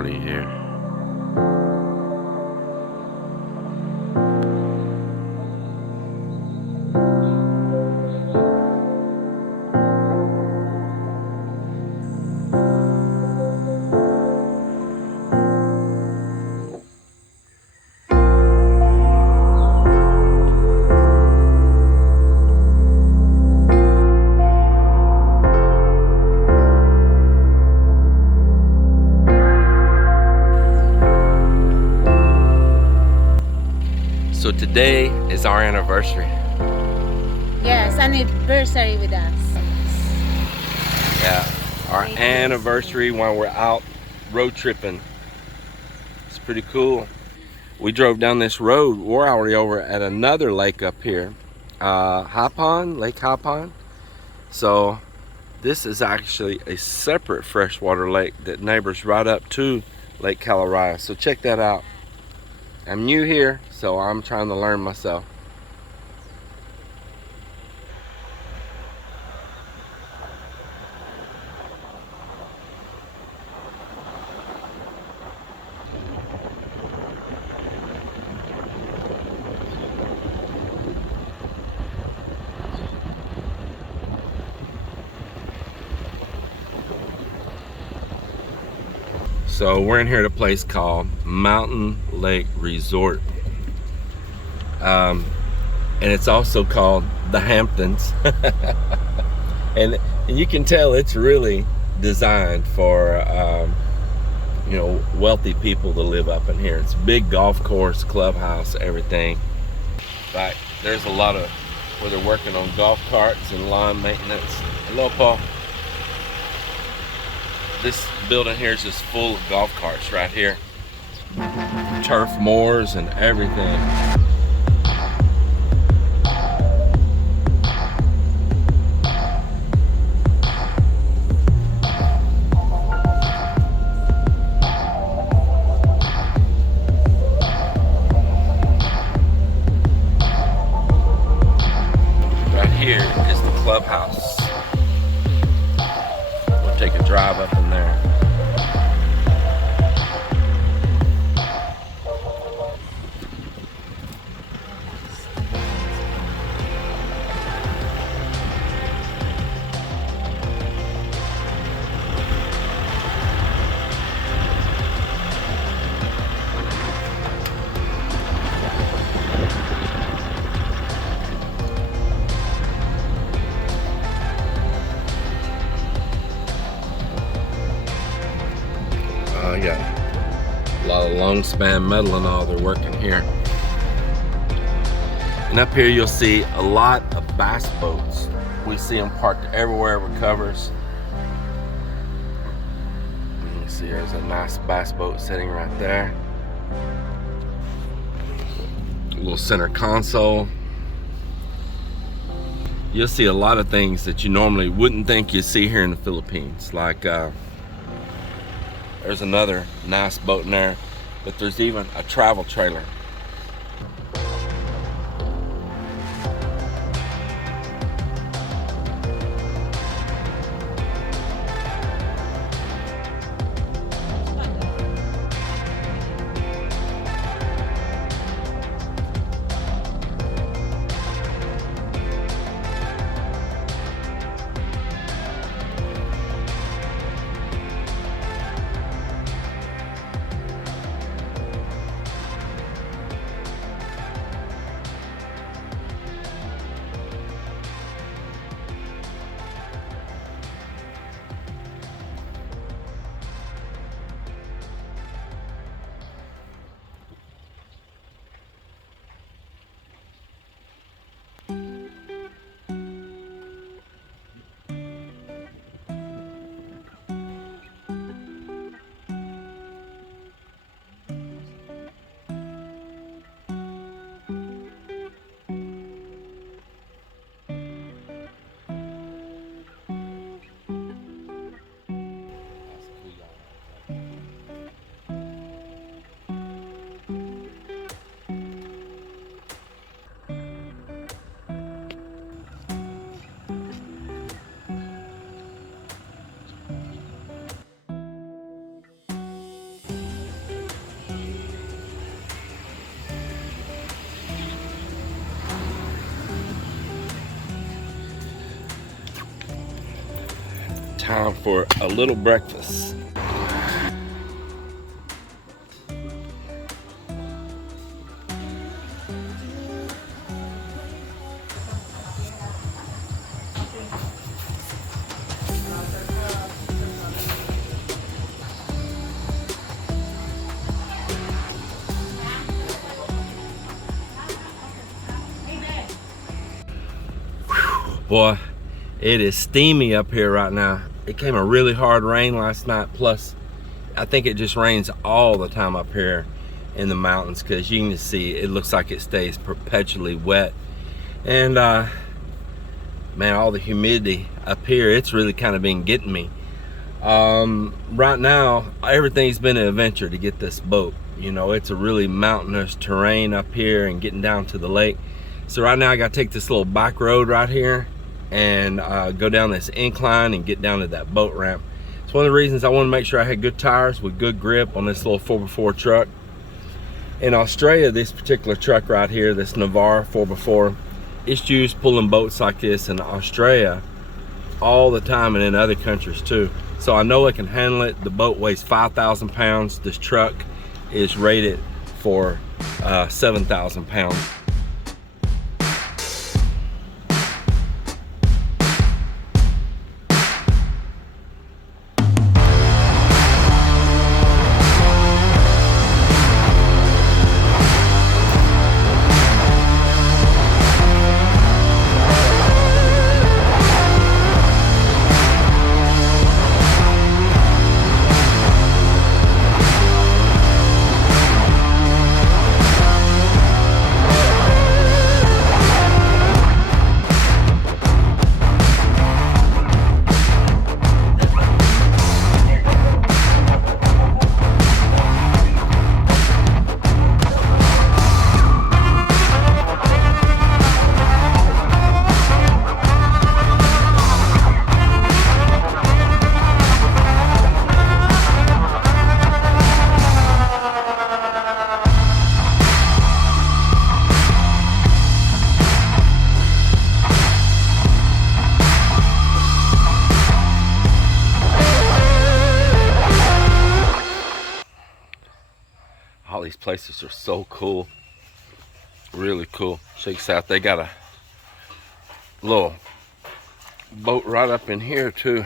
morning here. So today is our anniversary. Yes, anniversary with us. Yeah, our anniversary when we're out road tripping. It's pretty cool. We drove down this road. We're already over at another lake up here, Lake High Pond. So this is actually a separate freshwater lake that neighbors right up to Lake Colorado. So check that out. I'm new here, so I'm trying to learn myself. So we're in here at a place called Mountain Lake Resort. And it's also called the Hamptons. and you can tell it's really designed for wealthy people to live up in here. It's big golf course, clubhouse, everything. But there's a lot of where they're working on golf carts and lawn maintenance. Hello, Paul. This building here is just full of golf carts right here. Turf moors and everything. Right here is the clubhouse. We'll take a drive up in there. Got a lot of long span metal and all they're working here. And up here you'll see a lot of bass boats. We see them parked everywhere with covers. You can see there's a nice bass boat sitting right there. A little center console. You'll see a lot of things that you normally wouldn't think you'd see here in the Philippines, like there's another nice boat in there, but there's even a travel trailer. time for a little breakfast. Boy, it is steamy up here right now. It came a really hard rain last night, plus I think it just rains all the time up here in the mountains, because you can see it looks like it stays perpetually wet. And man, all the humidity up here, it's really kind of been getting me. Right now, everything's been an adventure to get this boat. You know, it's a really mountainous terrain up here and getting down to the lake. So right now I gotta take this little back road right here and go down this incline and get down to that boat ramp. It's one of the reasons I want to make sure I had good tires with good grip on this little 4x4 truck. In Australia, this particular truck right here, this Navarre 4x4, it's used pulling boats like this in Australia all the time, and in other countries too. So I know it can handle it. The boat weighs 5,000 pounds. This truck is rated for 7,000 pounds. All these places are so cool, really cool. Check this out, they got a little boat right up in here too.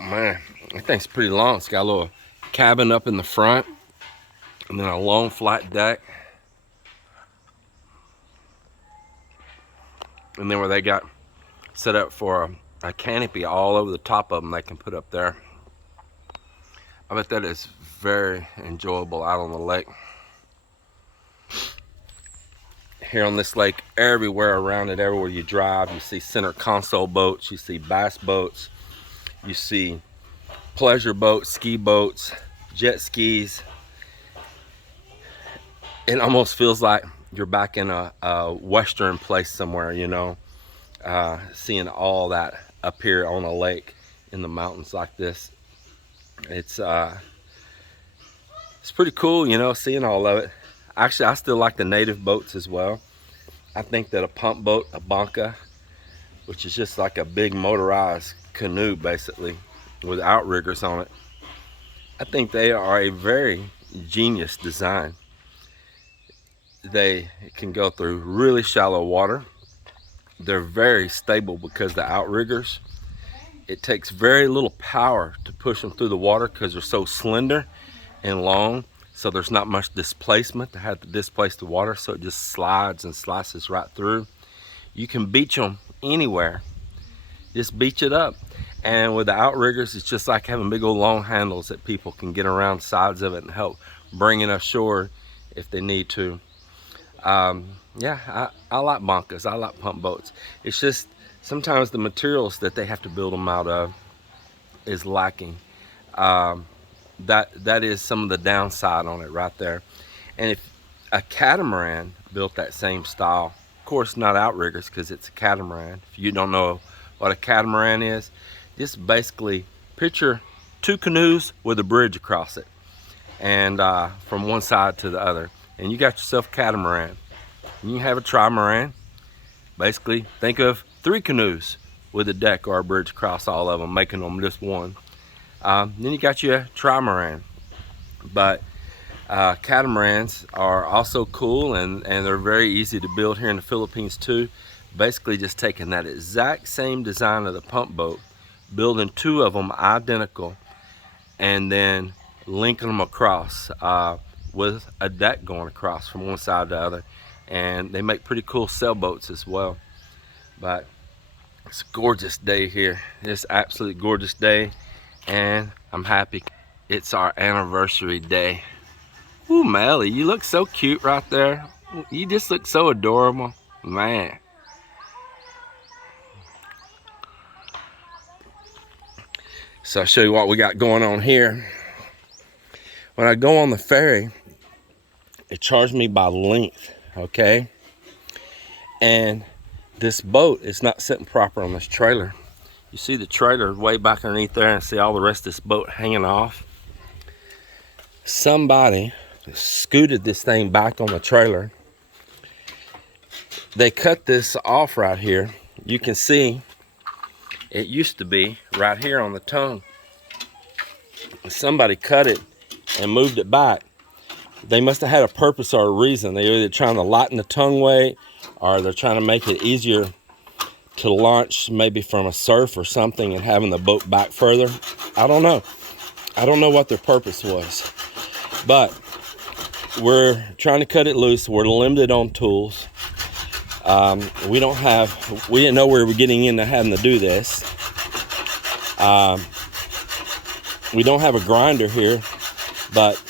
Man, that thing's pretty long. It's got a little cabin up in the front and then a long flat deck. And then where they got set up for a canopy all over the top of them they can put up there. I bet that is very enjoyable out on the lake. Here on this lake, everywhere around it, everywhere you drive, you see center console boats, you see bass boats, you see pleasure boats, ski boats, jet skis. It almost feels like you're back in a western place somewhere, you know, seeing all that up here on a lake in the mountains like this. It's pretty cool, you know, seeing all of it. Actually, I still like the native boats as well. I think that a pump boat, a banca, which is just like a big motorized canoe basically with outriggers on it, I think they are a very genius design. They can go through really shallow water. They're very stable because the outriggers, it takes very little power to push them through the water because they're so slender and long, so there's not much displacement to have to displace the water, so it just slides and slices right through. You can beach them anywhere, just beach it up. And with the outriggers, it's just like having big old long handles that people can get around the sides of it and help bring it ashore if they need to. Yeah, I like bancas, I like pump boats. It's just sometimes the materials that they have to build them out of is lacking. That is some of the downside on it right there. And if a catamaran built that same style, of course not outriggers because it's a catamaran. If you don't know what a catamaran is, just basically picture two canoes with a bridge across it, and from one side to the other, and you got yourself a catamaran. You can have a trimaran. Basically think of three canoes with a deck or a bridge across all of them, making them just one. Then you got your trimaran. But catamarans are also cool, and they're very easy to build here in the Philippines too. Basically just taking that exact same design of the pump boat, building two of them identical, and then linking them across with a deck going across from one side to the other. And they make pretty cool sailboats as well. But it's a gorgeous day here. It's an absolutely gorgeous day, and I'm happy. It's our anniversary day. Ooh, Melly, you look so cute right there. You just look so adorable, man. So I'll show you what we got going on here. When I go on the ferry, it charged me by length, okay? And this boat is not sitting proper on this trailer. You see the trailer way back underneath there, and see all the rest of this boat hanging off. Somebody scooted this thing back on the trailer. They cut this off right here. You can see it used to be right here on the tongue. Somebody cut it and moved it back. They must have had a purpose or a reason. They're either trying to lighten the tongue weight, or they're trying to make it easier to launch, maybe from a surf or something, and having the boat back further. I don't know. I don't know what their purpose was. But we're trying to cut it loose. We're limited on tools. We didn't know we were getting into having to do this. We don't have a grinder here, but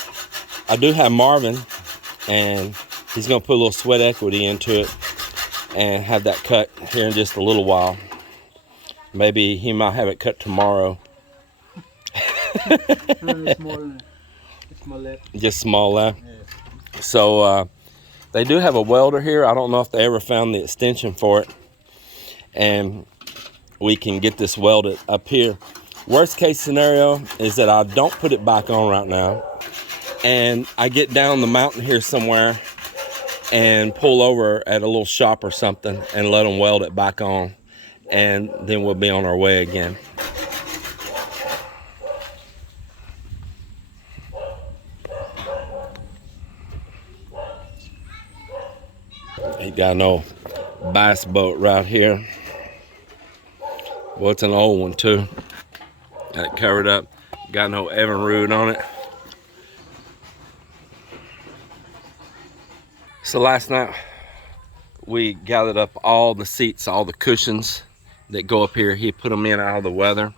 I do have Marvin, and he's gonna put a little sweat equity into it and have that cut here in just a little while. Maybe he might have it cut tomorrow. Just small left. Yeah. So they do have a welder here. I don't know if they ever found the extension for it, and we can get this welded up here. Worst case scenario is that I don't put it back on right now, and I get down the mountain here somewhere and pull over at a little shop or something and let them weld it back on, and then we'll be on our way again. He got an old bass boat right here. Well, it's an old one too. Got it covered up. Got no Evinrude on it. So last night we gathered up all the seats, all the cushions that go up here. He put them in out of the weather.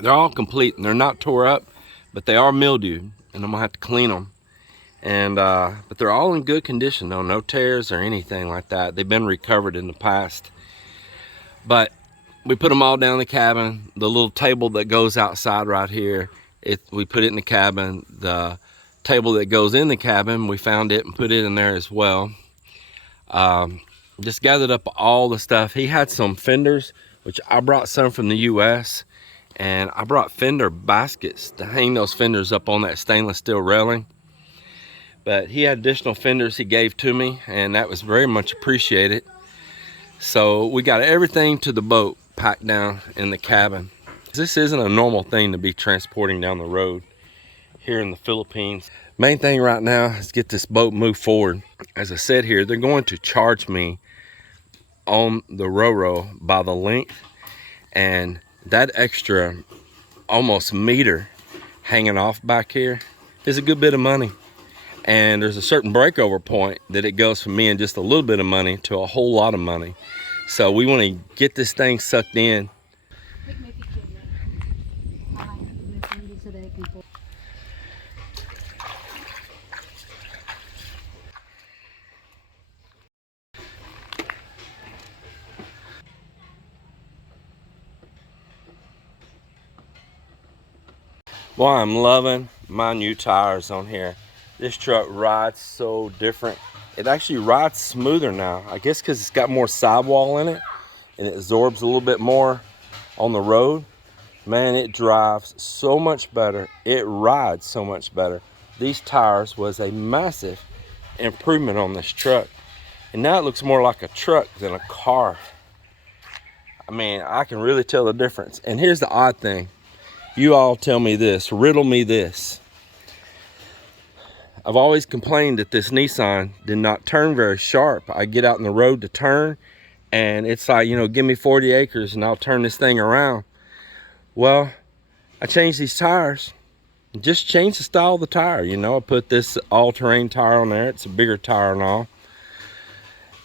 They're all complete and they're not tore up, but they are mildewed, and I'm gonna have to clean them. And but they're all in good condition though, no tears or anything like that. They've been recovered in the past. But we put them all down in the cabin. The little table that goes outside right here, we put it in the cabin. The table that goes in the cabin, we found it and put it in there as well. Just gathered up all the stuff. He had some fenders, which I brought some from the US, and I brought fender baskets to hang those fenders up on that stainless steel railing. But he had additional fenders he gave to me, and that was very much appreciated. So we got everything to the boat packed down in the cabin. This isn't a normal thing to be transporting down the road here in the Philippines. Main thing right now is get this boat moved forward. As I said here, they're going to charge me on the Ro-Ro by the length, and that extra almost meter hanging off back here is a good bit of money. And there's a certain breakover point that it goes from being just a little bit of money to a whole lot of money. So we want to get this thing sucked in. Well, I'm loving my new tires on here. This truck rides so different. It actually rides smoother now. I guess because it's got more sidewall in it and it absorbs a little bit more on the road. Man, it drives so much better. It rides so much better. These tires was a massive improvement on this truck. And now it looks more like a truck than a car. mean, I can really tell the difference. And here's the odd thing. You all tell me this, riddle me this. I've always complained that this Nissan did not turn very sharp. I get out in the road to turn, and it's like, you know, give me 40 acres and I'll turn this thing around. Well, I changed these tires. Just changed the style of the tire, you know. I put this all-terrain tire on there. It's a bigger tire and all.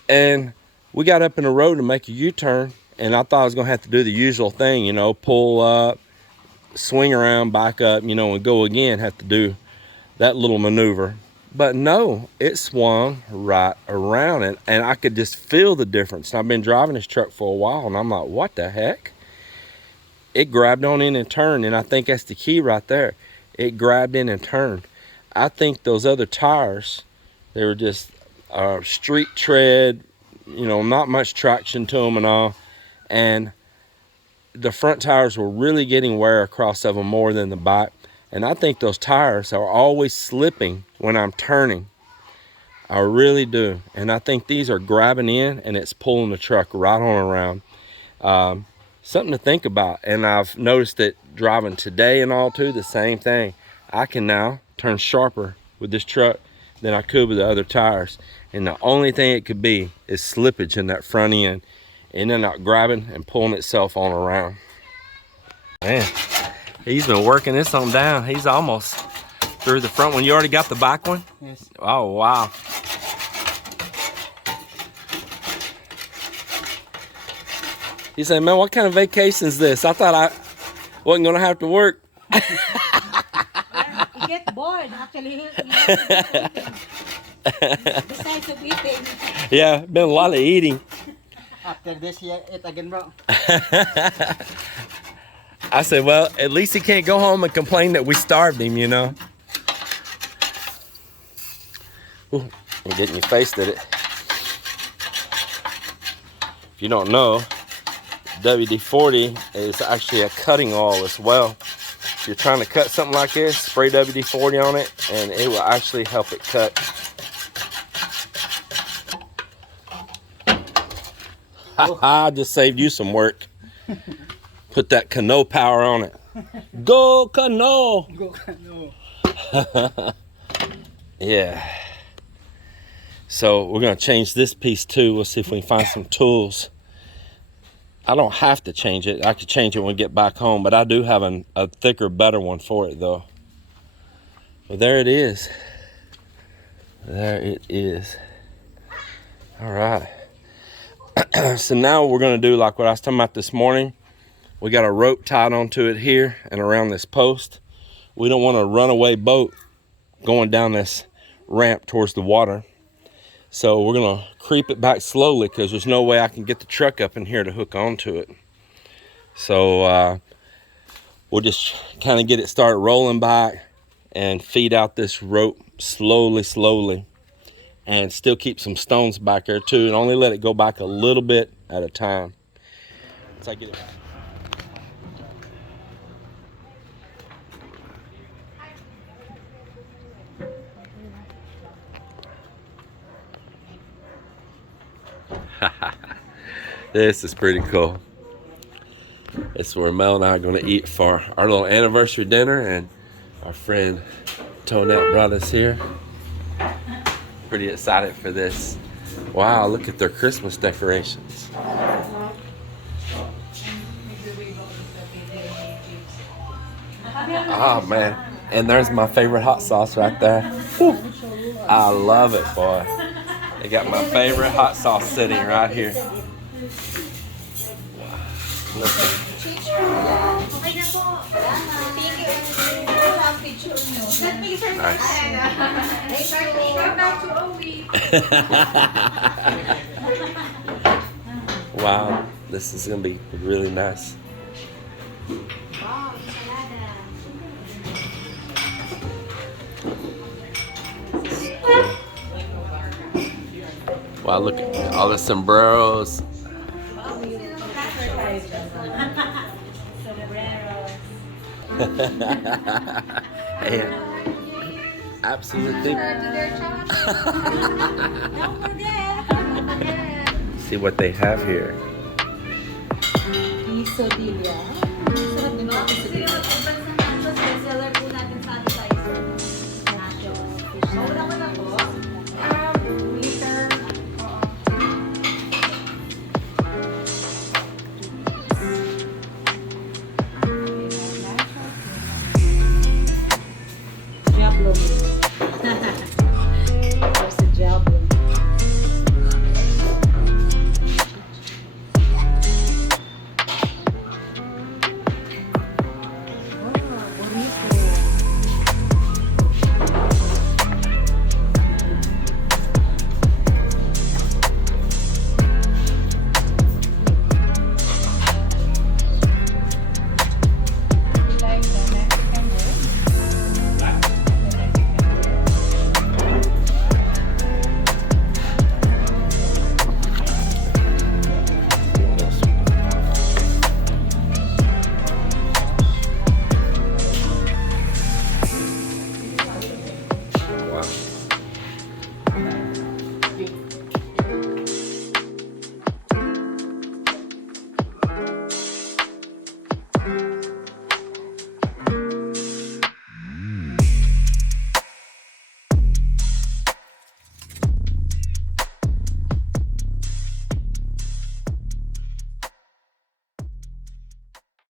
And we got up in the road to make a U-turn, and I thought I was gonna have to do the usual thing, you know, pull up, swing around, back up, you know, and go again, have to do that little maneuver. But no, it swung right around it, and I could just feel the difference. And I've been driving this truck for a while, and I'm like, what the heck? It grabbed on in and turned, and I think that's the key right there. It grabbed in and turned. I think those other tires, they were just street tread, you know, not much traction to them and all. And the front tires were really getting wear across of them more than the back. And I think those tires are always slipping when I'm turning. I really do. And I think these are grabbing in and it's pulling the truck right on around. Something to think about. And I've noticed that driving today and all too, the same thing. I can now turn sharper with this truck than I could with the other tires. And the only thing it could be is slippage in that front end. And then not grabbing and pulling itself on around. Man. He's been working this on down. He's almost through the front one. You already got the back one? Yes. Oh, wow. He said, man, what kind of vacation is this? I thought I wasn't going to have to work. You get bored, actually. Besides of eating. Yeah, been a lot of eating. After this, yeah, eat again, bro. I said, well, at least he can't go home and complain that we starved him, you know. Ooh, I'm getting your face at it. If you don't know, WD-40 is actually a cutting oil as well. If you're trying to cut something like this, spray WD-40 on it, and it will actually help it cut. I just saved you some work. Put that canoe power on it. Go canoe! Go canoe. Yeah. So we're gonna change this piece too. We'll see if we can find some tools. I don't have to change it. I could change it when we get back home, but I do have a thicker, better one for it though. Well, there it is. There it is. All right. So now we're gonna do like what I was talking about this morning. We got a rope tied onto it here and around this post. We don't want a runaway boat going down this ramp towards the water. So we're gonna creep it back slowly because there's no way I can get the truck up in here to hook onto it. So we'll just kind of get it started rolling back and feed out this rope slowly. And still keep some stones back there too, and only let it go back a little bit at a time. Once I get it. This is pretty cool. This is where Mel and I are going to eat for our little anniversary dinner, and our friend Tonette brought us here. Pretty excited for this. Wow, look at their Christmas decorations. Oh man, and there's my favorite hot sauce right there. Whew. I love it, boy. They got my favorite hot sauce sitting right here. Listen. Nice. Wow, this is gonna be really nice. Wow, look at all the sombreros. Yeah. Absolutely. See what they have here. quesadilla. Sarap din ba? Quesadilla. Sa nachos, bestseller po natin sa appetizer. Nachos. Mauna ko na po.